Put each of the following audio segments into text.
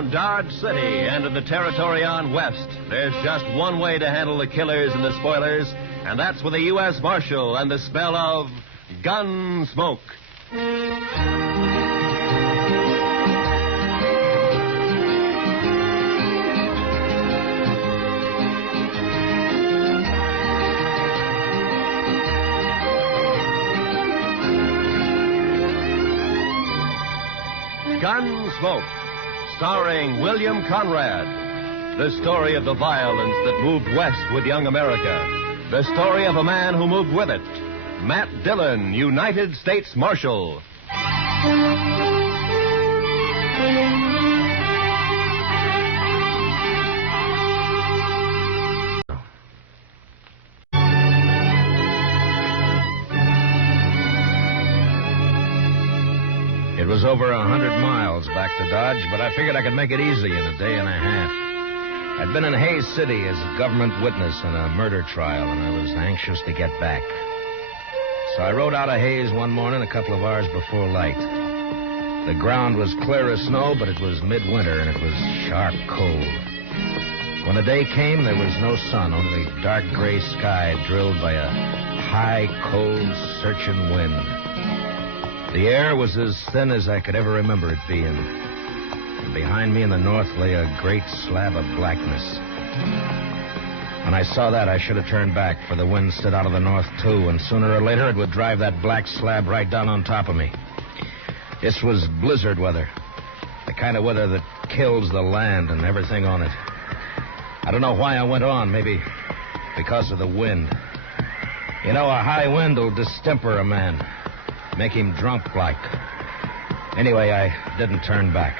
around Dodge City and in the territory on west, there's just one way to handle the killers and the spoilers, and that's with a U.S. Marshal and the smell of Gunsmoke. Gunsmoke, starring William Conrad. The story of the violence that moved west with young America. The story of a man who moved with it. Matt Dillon, United States Marshal. It was over 100 miles back to Dodge, but I figured I could make it easy in a day and a half. I'd been in Hays City as a government witness in a murder trial, and I was anxious to get back. So I rode out of Hays one morning a couple of hours before light. The ground was clear of snow, but it was midwinter, and it was sharp cold. When the day came, there was no sun, only dark gray sky drilled by a high, cold, searching wind. The air was as thin as I could ever remember it being. And behind me in the north lay a great slab of blackness. When I saw that, I should have turned back, for the wind stood out of the north, too, and sooner or later it would drive that black slab right down on top of me. This was blizzard weather, the kind of weather that kills the land and everything on it. I don't know why I went on, maybe because of the wind. You know, a high wind will distemper a man. Make him drunk like. Anyway, I didn't turn back.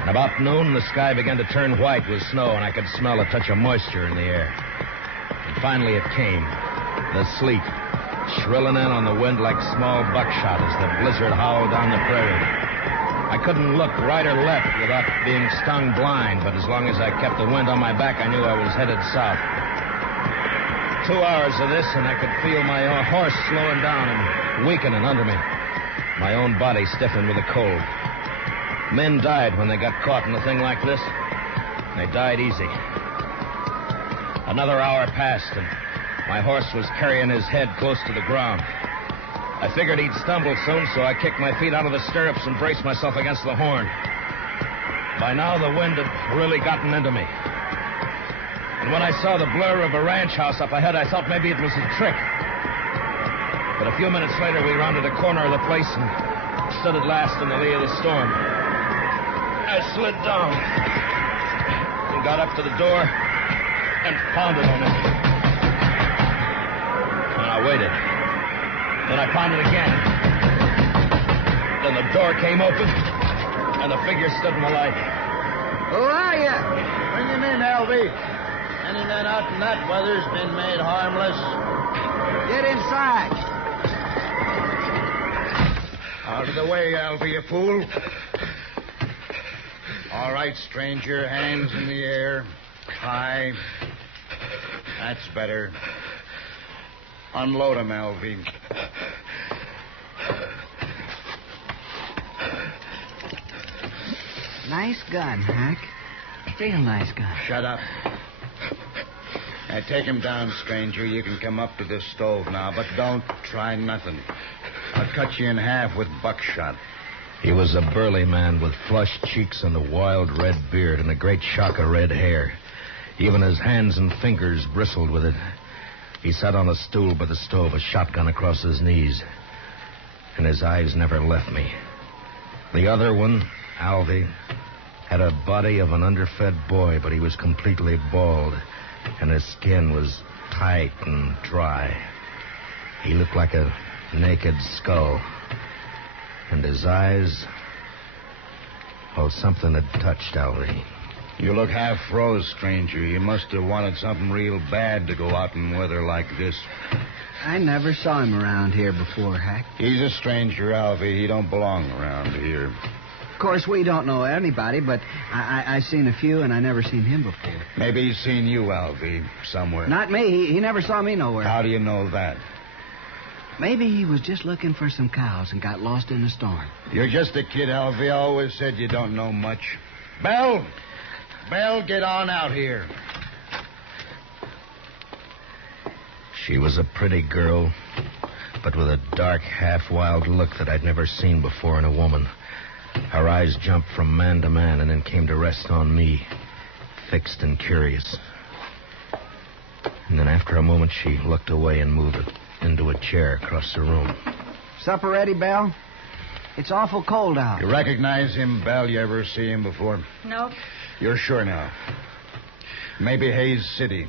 And about noon, the sky began to turn white with snow, and I could smell a touch of moisture in the air. And finally it came. The sleet, shrilling in on the wind like small buckshot as the blizzard howled down the prairie. I couldn't look right or left without being stung blind, but as long as I kept the wind on my back, I knew I was headed south. 2 hours of this, and I could feel my horse slowing down and weakening under me. My own body stiffened with the cold. Men died when they got caught in a thing like this. They died easy. Another hour passed, and my horse was carrying his head close to the ground. I figured he'd stumble soon, so I kicked my feet out of the stirrups and braced myself against the horn. By now, the wind had really gotten into me. And when I saw the blur of a ranch house up ahead, I thought maybe it was a trick. But a few minutes later, we rounded a corner of the place and stood at last in the lee of the storm. I slid down and got up to the door and pounded on it. And I waited. Then I pounded again. Then the door came open, and the figure stood in the light. Who are you? Bring him in, L.V. Any man out in that weather's been made harmless. Get inside. Out of the way, Alfie, you fool. All right, stranger. Hands in the air. High. That's better. Unload him, Alfie. Nice gun, Hack. Real nice gun. Shut up. Now, take him down, stranger. You can come up to this stove now, but don't try nothing. I'll cut you in half with buckshot. He was a burly man with flushed cheeks and a wild red beard and a great shock of red hair. Even his hands and fingers bristled with it. He sat on a stool by the stove, a shotgun across his knees. And his eyes never left me. The other one, Alvy, had a body of an underfed boy, but he was completely bald, and his skin was tight and dry. He looked like a naked skull. And his eyes... well, something had touched Alvy. You look half froze, stranger. You must have wanted something real bad to go out in weather like this. I never saw him around here before, Hack. He's a stranger, Alvy. He don't belong around here. Of course, we don't know anybody, but I've seen a few, and I never seen him before. Maybe he's seen you, Alvy, somewhere. Not me. He never saw me nowhere. How do you know that? Maybe he was just looking for some cows and got lost in the storm. You're just a kid, Alvy. I always said you don't know much. Belle! Belle, get on out here. She was a pretty girl, but with a dark, half-wild look that I'd never seen before in a woman. Her eyes jumped from man to man and then came to rest on me, fixed and curious. And then after a moment, she looked away and moved into a chair across the room. Supper ready, Belle? It's awful cold out. You recognize him, Belle? You ever see him before? No. You're sure now? Maybe Hayes City.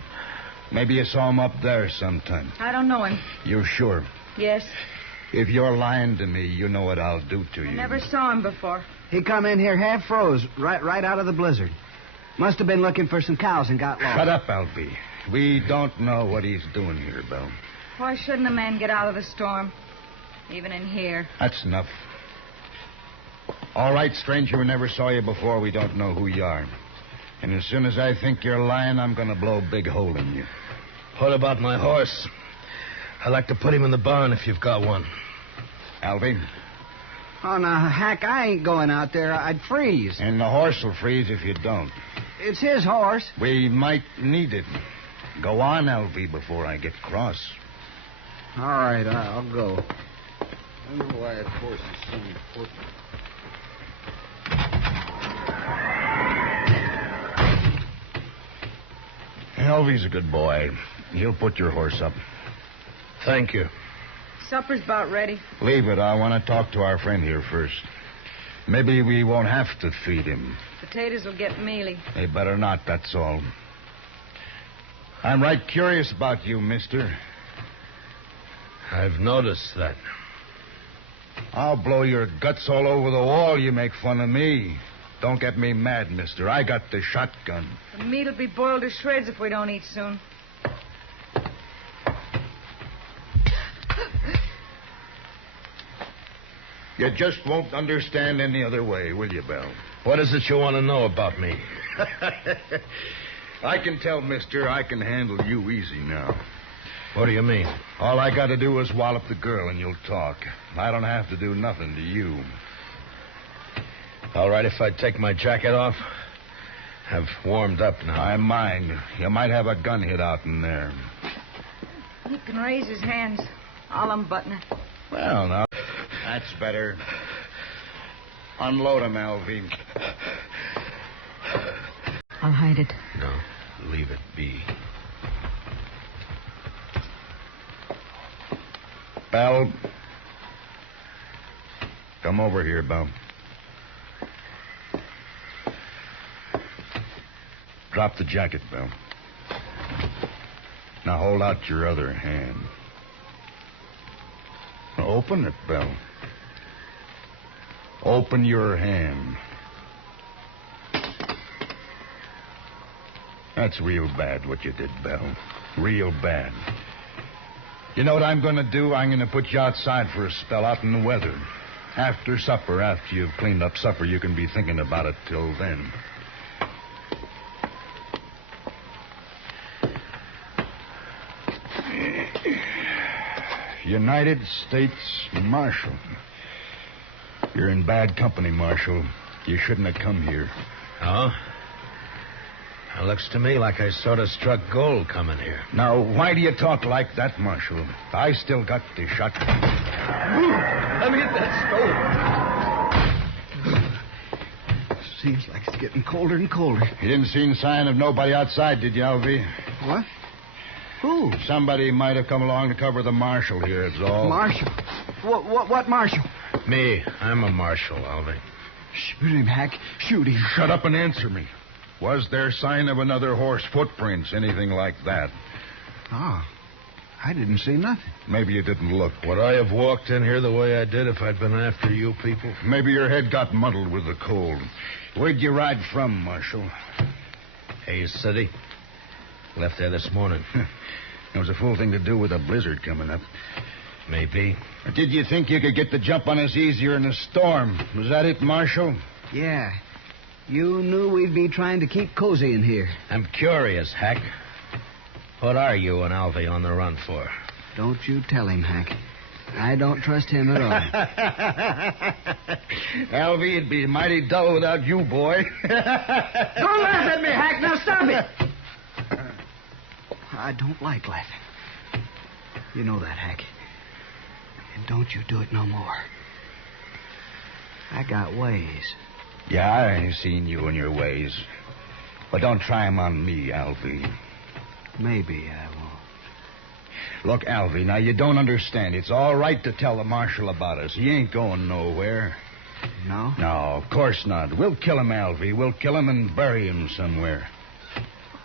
Maybe you saw him up there sometime. I don't know him. You're sure? Yes. If you're lying to me, you know what I'll do to you. I never saw him before. He come in here half froze, right out of the blizzard. Must have been looking for some cows and got lost. Shut up, Albie. We don't know what he's doing here, Belle. Why shouldn't a man get out of the storm? Even in here. That's enough. All right, stranger, we never saw you before. We don't know who you are. And as soon as I think you're lying, I'm going to blow a big hole in you. What about my horse? I'd like to put him in the barn if you've got one. Alvy? Oh, now, Hack, I ain't going out there. I'd freeze. And the horse will freeze if you don't. It's his horse. We might need it. Go on, Alvy, before I get cross. All right, I'll go. I wonder why that horse is so important. Alvy's a good boy. He'll put your horse up. Thank you. Supper's about ready. Leave it. I want to talk to our friend here first. Maybe we won't have to feed him. Potatoes will get mealy. They better not, that's all. I'm right curious about you, mister. I've noticed that. I'll blow your guts all over the wall. You make fun of me. Don't get me mad, mister. I got the shotgun. The meat'll be boiled to shreds if we don't eat soon. You just won't understand any other way, will you, Belle? What is it you want to know about me? I can tell, mister, I can handle you easy now. What do you mean? All I got to do is wallop the girl and you'll talk. I don't have to do nothing to you. All right, if I take my jacket off. I've warmed up now. I mind. You might have a gun hid out in there. He can raise his hands. I'll unbutton it. Well, now, that's better. Unload him, Alvy. I'll hide it. No, leave it be. Belle. Come over here, Belle. Drop the jacket, Belle. Now hold out your other hand. Now open it, Belle. Open your hand. That's real bad what you did, Belle. Real bad. You know what I'm going to do? I'm going to put you outside for a spell out in the weather. After supper, after you've cleaned up supper, you can be thinking about it till then. United States Marshal. You're in bad company, Marshal. You shouldn't have come here. Oh? It looks to me like I sort of struck gold coming here. Now, why do you talk like that, Marshal? I still got the shotgun. Let me get that stove. Seems like it's getting colder and colder. You didn't see a sign of nobody outside, did you, Alvy? What? Who? Somebody might have come along to cover the marshal here, that's all. Marshal? What marshal? Me. I'm a marshal, Alvy. Shoot him, Hack. Shoot him. Shut up and answer me. Was there sign of another horse, footprints, anything like that? Ah, I didn't see nothing. Maybe you didn't look. Would I have walked in here the way I did if I'd been after you people? Maybe your head got muddled with the cold. Where'd you ride from, Marshal? Hayes City. Left there this morning. It was a fool thing to do with a blizzard coming up. Maybe. Or did you think you could get the jump on us easier in a storm? Was that it, Marshal? Yeah. You knew we'd be trying to keep cozy in here. I'm curious, Hack. What are you and Alvy on the run for? Don't you tell him, Hack. I don't trust him at all. Alvy, it'd be mighty dull without you, boy. Don't laugh at me, Hack. Now stop it. I don't like laughing. You know that, Hack. And don't you do it no more. I got ways. Yeah, I seen you and your ways. But don't try 'em on me, Alvy. Maybe I won't. Look, Alvy, now you don't understand. It's all right to tell the marshal about us. He ain't going nowhere. No? No, of course not. We'll kill him, Alvy. We'll kill him and bury him somewhere.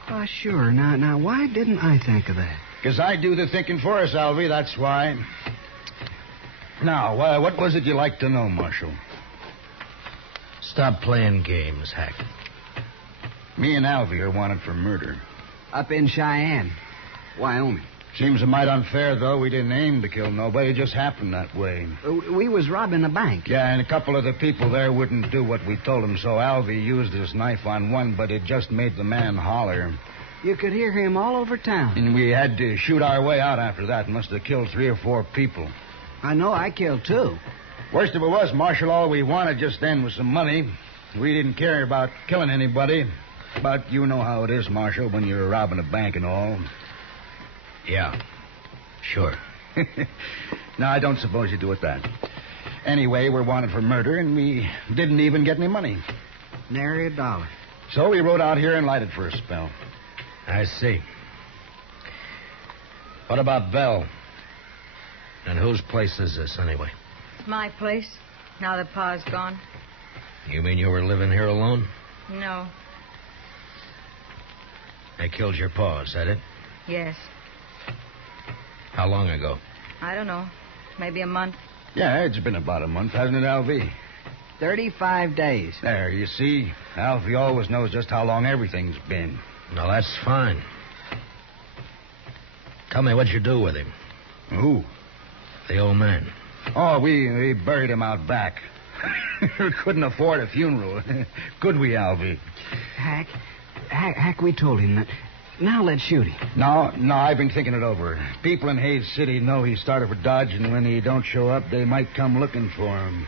Oh, sure. Now, why didn't I think of that? Because I do the thinking for us, Alvy, that's why. Now, what was it you like to know, Marshal? Stop playing games, Hack. Me and Alvy are wanted for murder. Up in Cheyenne, Wyoming. Seems a mite unfair, though. We didn't aim to kill nobody. It just happened that way. We was robbing a bank. Yeah, and a couple of the people there wouldn't do what we told them, so Alvy used his knife on one, but it just made the man holler. You could hear him all over town. And we had to shoot our way out after that. Must have killed 3 or 4 people. I know I killed 2. Worst of it was, Marshal, all we wanted just then was some money. We didn't care about killing anybody. But you know how it is, Marshal, when you're robbing a bank and all. Yeah, sure. No, I don't suppose you do it that. Anyway, we're wanted for murder, and we didn't even get any money. Nary a dollar. So we rode out here and lighted for a spell. I see. What about Belle? And whose place is this, anyway? It's my place, now that Pa's gone. You mean you were living here alone? No. They killed your pa, is that it? Yes. How long ago? I don't know. Maybe a month. Yeah, it's been about a month, hasn't it, Alvy? 35 days. There, you see. Alvy always knows just how long everything's been. No, that's fine. Tell me what you do with him. Who? The old man. Oh, we buried him out back. Couldn't afford a funeral. Could we, Alvy? Hack, we told him that. Now let's shoot him. No, I've been thinking it over. People in Hayes City know he started for Dodge, and when he don't show up, they might come looking for him.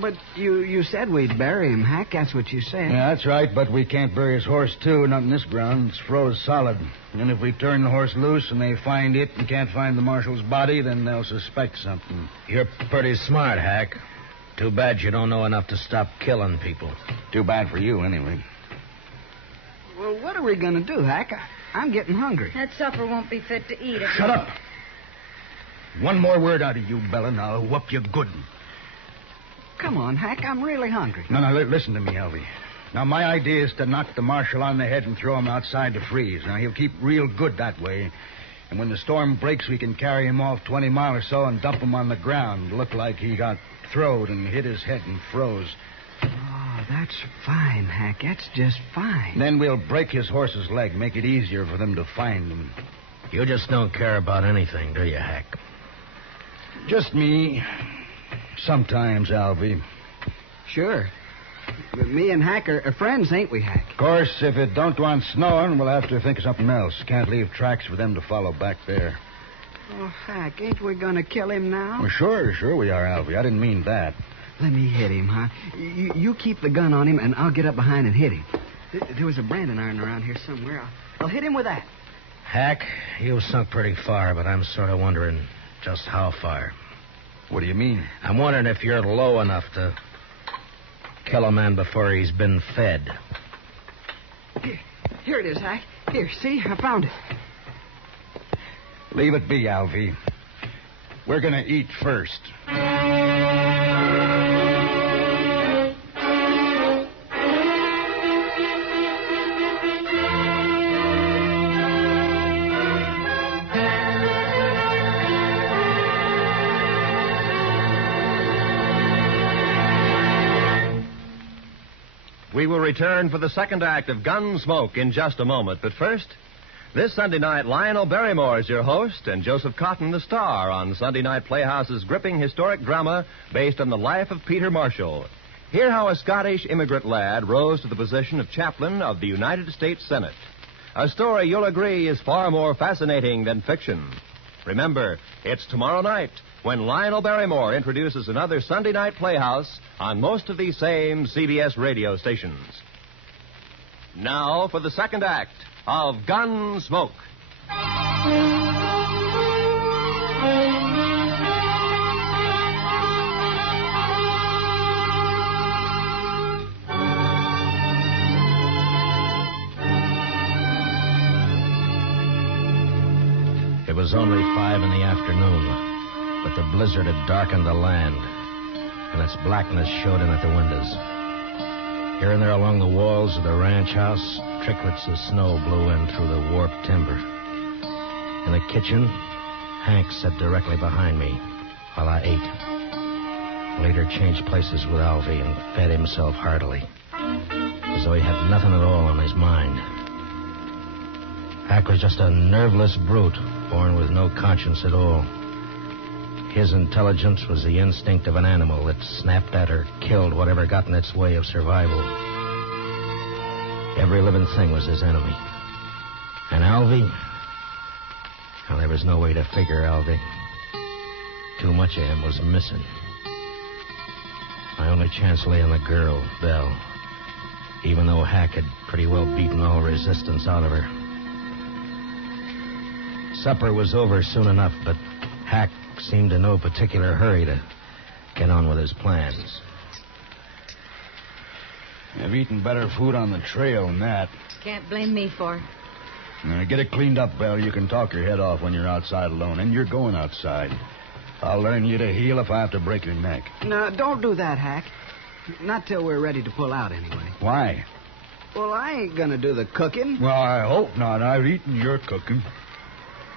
But you said we'd bury him, Hack. That's what you said. Yeah, that's right, but we can't bury his horse, too. Not in this ground. It's froze solid. And if we turn the horse loose and they find it and can't find the marshal's body, then they'll suspect something. You're pretty smart, Hack. Too bad you don't know enough to stop killing people. Too bad for you, anyway. Well, what are we going to do, Hack? I'm getting hungry. That supper won't be fit to eat. Shut up. One more word out of you, Bella, and I'll whoop you good. Come on, Hack. I'm really hungry. No, listen to me, Alvy. Now, my idea is to knock the marshal on the head and throw him outside to freeze. Now, he'll keep real good that way. And when the storm breaks, we can carry him off 20 miles or so and dump him on the ground. Look like he got throwed and hit his head and froze. Oh, that's fine, Hack. That's just fine. Then we'll break his horse's leg, make it easier for them to find him. You just don't care about anything, do you, Hack? Just me. Sometimes, Alvy. Sure. But me and Hack are friends, ain't we, Hack? Of course, if it don't go on snowing, we'll have to think of something else. Can't leave tracks for them to follow back there. Oh, Hack, ain't we going to kill him now? Well, sure we are, Alvy. I didn't mean that. Let me hit him, huh? You keep the gun on him, and I'll get up behind and hit him. There was a branding iron around here somewhere. I'll hit him with that. Hack, you sunk pretty far, but I'm sort of wondering just how far. What do you mean? I'm wondering if you're low enough to kill a man before he's been fed. Here it is, Hack. Here, see? I found it. Leave it be, Alvy. We're going to eat first. We will return for the second act of Gunsmoke in just a moment. But first, this Sunday night, Lionel Barrymore is your host and Joseph Cotton the star on Sunday Night Playhouse's gripping historic drama based on the life of Peter Marshall. Hear how a Scottish immigrant lad rose to the position of chaplain of the United States Senate. A story you'll agree is far more fascinating than fiction. Remember, it's tomorrow night when Lionel Barrymore introduces another Sunday night playhouse on most of these same CBS radio stations. Now for the second act of Gunsmoke. It was only 5 in the afternoon, but the blizzard had darkened the land, and its blackness showed in at the windows. Here and there along the walls of the ranch house, tricklets of snow blew in through the warped timber. In the kitchen, Hank sat directly behind me while I ate. Later changed places with Alvy and fed himself heartily, as though he had nothing at all on his mind. Hank was just a nerveless brute, born with no conscience at all. His intelligence was the instinct of an animal that snapped at or killed whatever got in its way of survival. Every living thing was his enemy. And Alvy? Well, there was no way to figure Alvy. Too much of him was missing. My only chance lay in the girl, Belle, even though Hack had pretty well beaten all resistance out of her. Supper was over soon enough, but Hack seemed in no particular hurry to get on with his plans. I've eaten better food on the trail than that. Can't blame me for it. Now, get it cleaned up, Belle. You can talk your head off when you're outside alone, and you're going outside. I'll learn you to heel if I have to break your neck. No, don't do that, Hack. Not till we're ready to pull out, anyway. Why? Well, I ain't gonna do the cooking. Well, I hope not. I've eaten your cooking.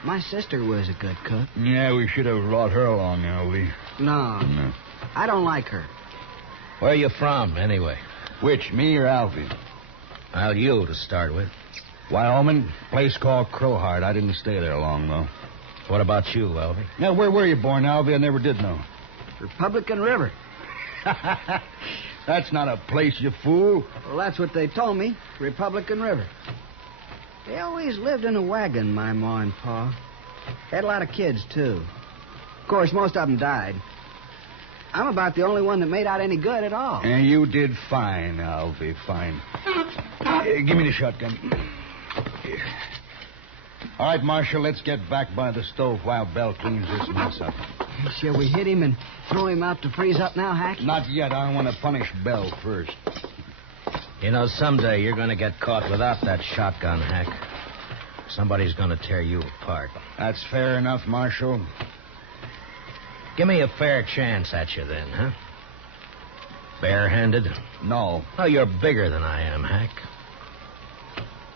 My sister was a good cook. Yeah, we should have brought her along, Alvy. No. I don't like her. Where are you from, anyway? Which, me or Alvy? Well, you to start with. Wyoming, place called Crowheart. I didn't stay there long, though. What about you, Alvy? Now, where were you born, Alvy? I never did know. Republican River. That's not a place, you fool. Well, that's what they told me. Republican River. They always lived in a wagon, my ma and pa. Had a lot of kids, too. Of course, most of them died. I'm about the only one that made out any good at all. And you did fine, Alvy, fine. Give me the shotgun. Here. All right, Marshal, let's get back by the stove while Belle cleans this mess up. Shall we hit him and throw him out to freeze up now, Hack? Not yet. I want to punish Belle first. You know, someday you're going to get caught without that shotgun, Hack. Somebody's going to tear you apart. That's fair enough, Marshal. Give me a fair chance at you then, huh? Barehanded? No. Oh, you're bigger than I am, Hack.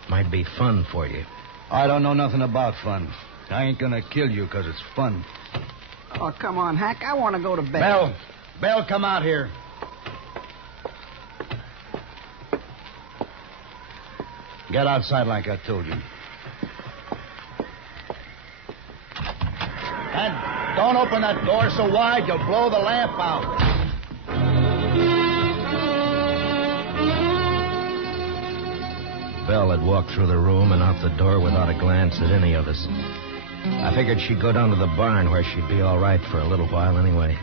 Might be fun for you. I don't know nothing about fun. I ain't going to kill you because it's fun. Oh, come on, Hack. I want to go to bed. Belle, come out here. Get outside like I told you. And don't open that door so wide you'll blow the lamp out. Belle had walked through the room and out the door without a glance at any of us. I figured she'd go down to the barn where she'd be all right for a little while anyway.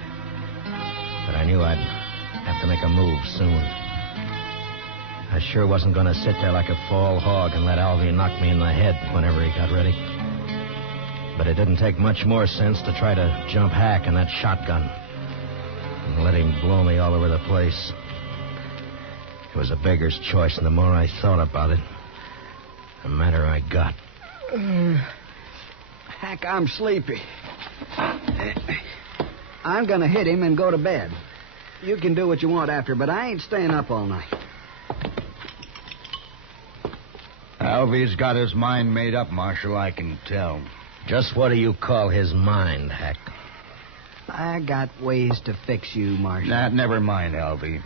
But I knew I'd have to make a move soon. I sure wasn't going to sit there like a fall hog and let Alvy knock me in the head whenever he got ready. But it didn't take much more sense to try to jump Hack in that shotgun and let him blow me all over the place. It was a beggar's choice, and the more I thought about it, the madder I got. Hack, I'm sleepy. I'm going to hit him and go to bed. You can do what you want after, but I ain't staying up all night. Alvy's got his mind made up, Marshal, I can tell. Just what do you call his mind, Hack? I got ways to fix you, Marshal. Nah, never mind, Alvy.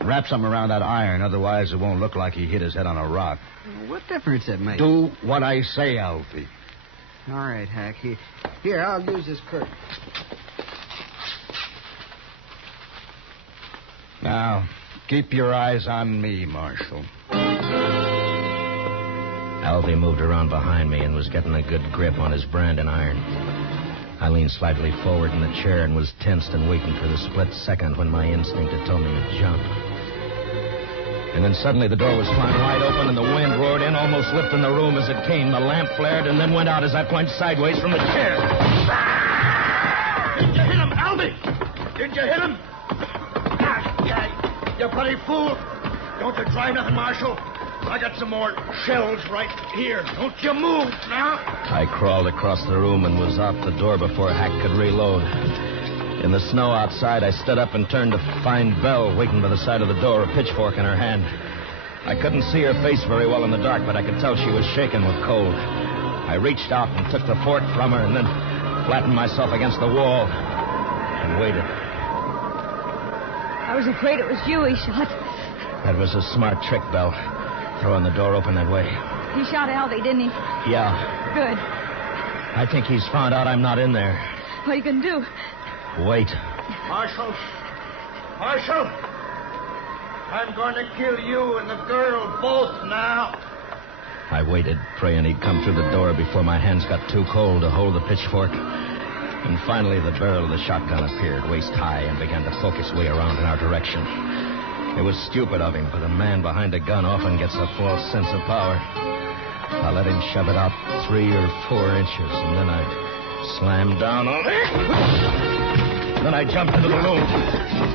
Wrap something around that iron, otherwise it won't look like he hit his head on a rock. What difference it makes? Do what I say, Alvy. All right, Hack. Here, I'll use this curtain. Now, keep your eyes on me, Marshal. Alvy moved around behind me and was getting a good grip on his branding iron. I leaned slightly forward in the chair and was tensed and waiting for the split second when my instinct had told me to jump. And then suddenly the door was flung wide open and the wind roared in, almost lifting the room as it came. The lamp flared and then went out as I plunged sideways from the chair. Did you hit him, Alvy? Did you hit him? You bloody fool. Don't you try nothing, Marshal. I got some more shells right here. Don't you move now. I crawled across the room and was out the door before Hack could reload. In the snow outside, I stood up and turned to find Belle waiting by the side of the door, a pitchfork in her hand. I couldn't see her face very well in the dark, but I could tell she was shaking with cold. I reached out and took the fork from her and then flattened myself against the wall and waited. I was afraid it was you he shot. That was a smart trick, Belle, throwing the door open that way. He shot Alvy, didn't he? Yeah. Good. I think he's found out I'm not in there. What are you going to do? Wait. Marshal! I'm going to kill you and the girl both now. I waited, praying he'd come through the door before my hands got too cold to hold the pitchfork. And finally, the barrel of the shotgun appeared, waist high, and began to focus way around in our direction. It was stupid of him, but a man behind a gun often gets a false sense of power. I let him shove it out 3 or 4 inches, and then I slammed down on it. Then I jumped into the room.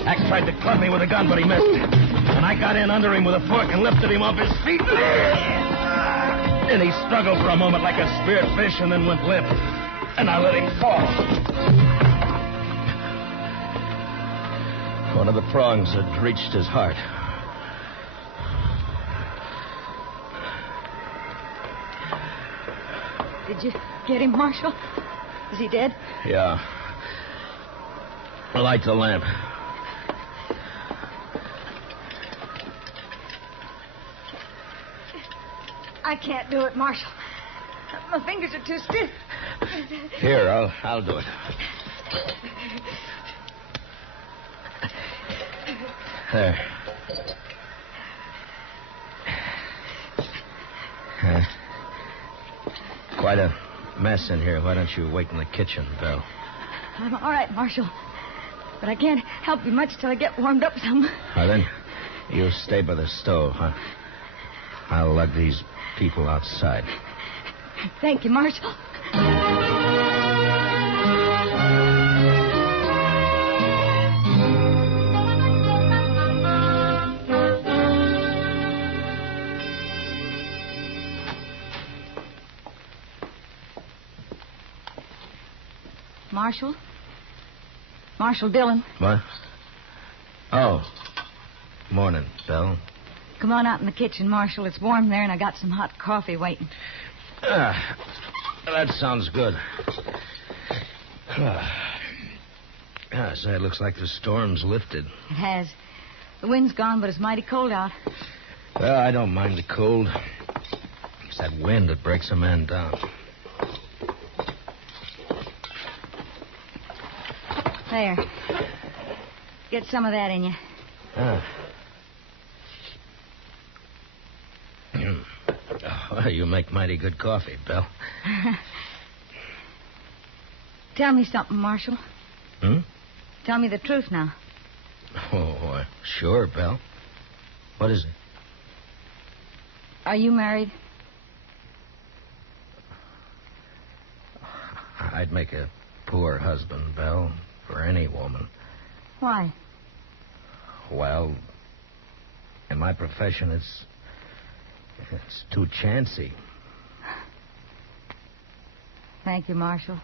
Hack tried to club me with a gun, but he missed. And I got in under him with a fork and lifted him off his feet. And he struggled for a moment like a speared fish and then went limp. And I let him fall. One of the prongs had reached his heart. Did you get him, Marshal? Is he dead? Yeah. Light the lamp. I can't do it, Marshal. My fingers are too stiff. Here, I'll do it. There. Quite a mess in here. Why don't you wait in the kitchen, Belle? I'm all right, Marshal. But I can't help you much till I get warmed up some. Now then, you stay by the stove, huh? I'll lug these people outside. Thank you, Marshal. Marshal? Marshal Dillon. What? Oh. Morning, Belle. Come on out in the kitchen, Marshal. It's warm there, and I got some hot coffee waiting. That sounds good. So it looks like the storm's lifted. It has. The wind's gone, but it's mighty cold out. Well, I don't mind the cold. It's that wind that breaks a man down. There. Get some of that in you. Well, you make mighty good coffee, Belle. Tell me something, Marshal. Hmm? Tell me the truth now. Oh, sure, Belle. What is it? Are you married? I'd make a poor husband, Belle, for any woman. Why? Well, in my profession, it's too chancy. Thank you, Marshal.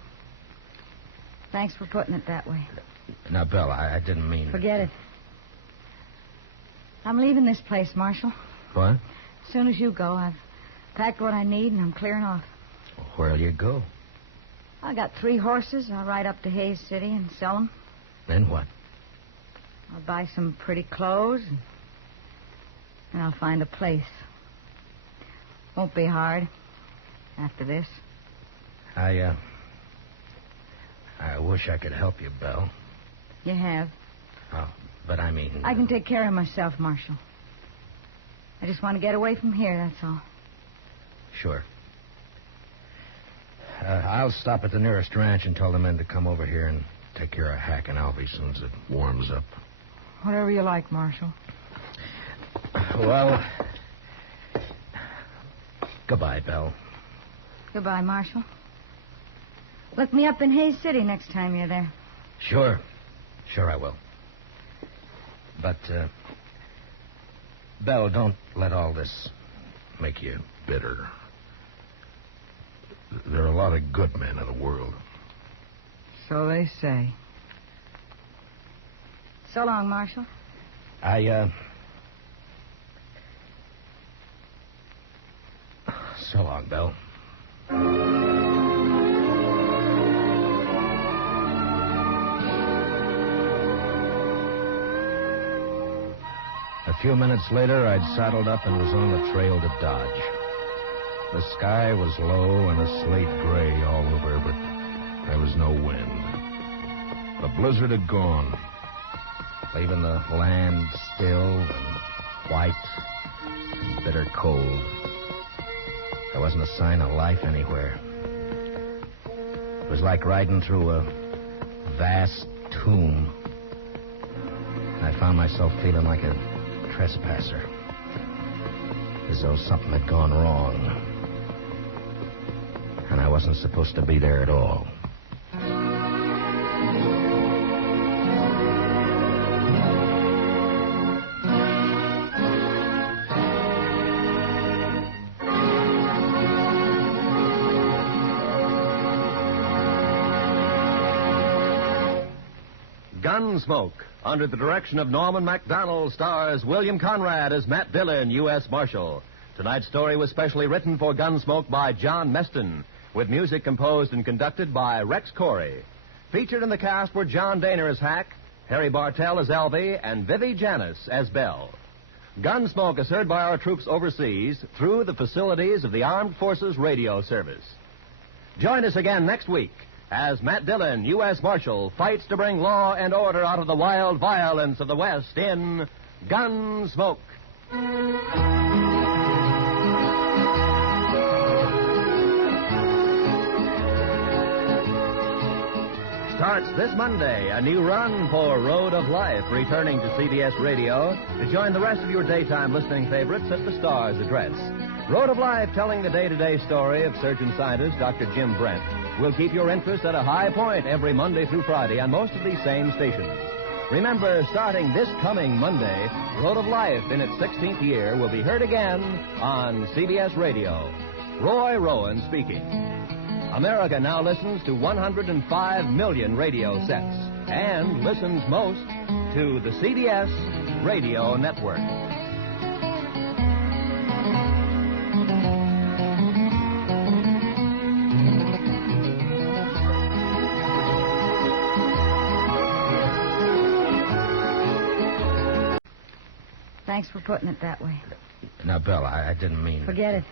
Thanks for putting it that way. Now, Belle, I didn't mean... Forget it. I'm leaving this place, Marshal. What? As soon as you go, I've packed what I need and I'm clearing off. Where'll you go? I got 3 horses. I'll ride up to Hayes City and sell them. Then what? I'll buy some pretty clothes and I'll find a place. Won't be hard after this. I wish I could help you, Belle. You have. Oh, but I mean... I can take care of myself, Marshal. I just want to get away from here, that's all. Sure. I'll stop at the nearest ranch and tell the men to come over here and take care of Hack and Alvy as soon as it warms up. Whatever you like, Marshal. Well, goodbye, Belle. Goodbye, Marshal. Look me up in Hayes City next time you're there. Sure. Sure I will. But, Belle, don't let all this make you bitter. There are a lot of good men in the world. So they say. So long, Marshal. So long, Belle. A few minutes later, I'd saddled up and was on the trail to Dodge. The sky was low and a slate gray all over, but there was no wind. The blizzard had gone, leaving the land still and white and bitter cold. There wasn't a sign of life anywhere. It was like riding through a vast tomb. I found myself feeling like a trespasser, as though something had gone wrong. And I wasn't supposed to be there at all. Gunsmoke, under the direction of Norman Macdonnell, stars William Conrad as Matt Dillon, U.S. Marshal. Tonight's story was specially written for Gunsmoke by John Meston, with music composed and conducted by Rex Corey. Featured in the cast were John Daner as Hack, Harry Bartell as Alvy, and Vivi Janis as Belle. Gunsmoke is heard by our troops overseas through the facilities of the Armed Forces Radio Service. Join us again next week as Matt Dillon, U.S. Marshal, fights to bring law and order out of the wild violence of the West in Gunsmoke. Starts this Monday, a new run for Road of Life, returning to CBS Radio to join the rest of your daytime listening favorites at the Star's address. Road of Life, telling the day-to-day story of surgeon scientist Dr. Jim Brent, will keep your interest at a high point every Monday through Friday on most of these same stations. Remember, starting this coming Monday, Road of Life in its 16th year will be heard again on CBS Radio. Roy Rowan speaking. America now listens to 105 million radio sets and listens most to the CBS Radio Network. Thanks for putting it that way. Now, Belle, I didn't mean... Forget it.